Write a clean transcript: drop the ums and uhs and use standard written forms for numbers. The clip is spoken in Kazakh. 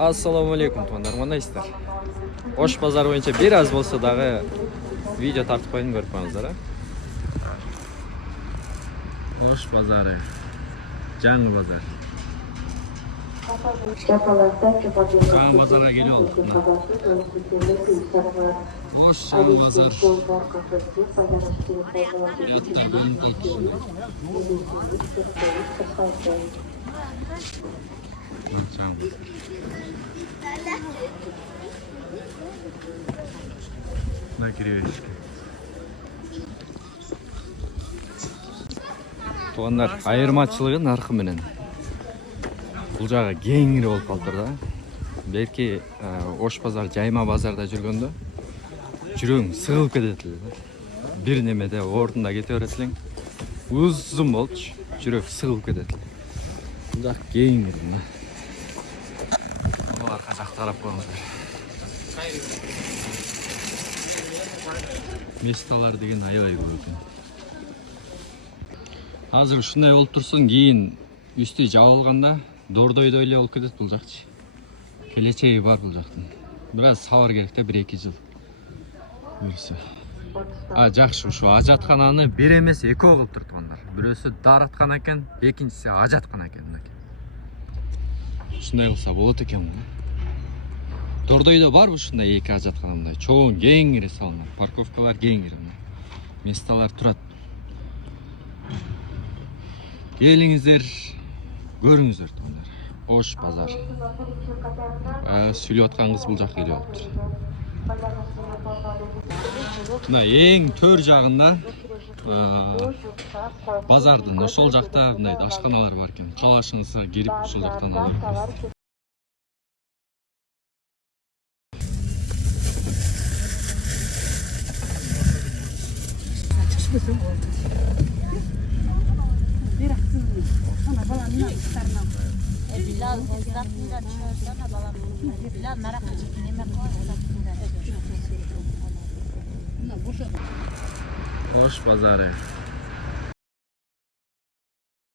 Assalomu alaykum tuğanlar, qandaysilar? Osh bozor bo'yicha biraz bo'lsa dag'i video tartib qo'ydim, ko'rib qo'yingizlar. Osh bozori, Jangi bozor. Jangi bozorga kelib oldik. Osh Jangi bozor. На кривечке. Туғандар, айырмашылығы нарқы менен. Бұл жағы кеңірі болып қалдыр да. Берки Ош базар, Жайма базарда жүргөндө жүрөң сығылып кететілді. Бір немеде ордында кете бересілең. Uzun болчу, жүрөк сығылып кететілді. Бұл жақ кеңірі. Арқа жақ тарап қойыңыздар. Месталар деген аябай көп екен. Азыр ушундай болуп турсун, кийин үстү жабылганда дордойдой эле болуп кетет бул жакчы. Келечеги бар бул жактын. Бираз сабыр керек да, 1-2 жыл. Берсе. Жакшы, ушу ажаткананы бир эмес 2 кылып тургандар. Бирөөсү дараткан экен, экинчиси ажаткан экен. Ушундай кылса болот экен. Дордойдо бар ушундай 2 ажатканымдай. Чоң кеңири салынат. Парковкалар кеңири. Месталар турат. Келиңиздер, көрүңүздөр тугандар. Ош базар. Сүйлөп аткан кыз бул жакка келип алыптыр. Мына эң төр жагында базардын ошол жакта мындай ашканалар бар экен. Калашыңызга кирип ошол жактан алып. Osh bozori.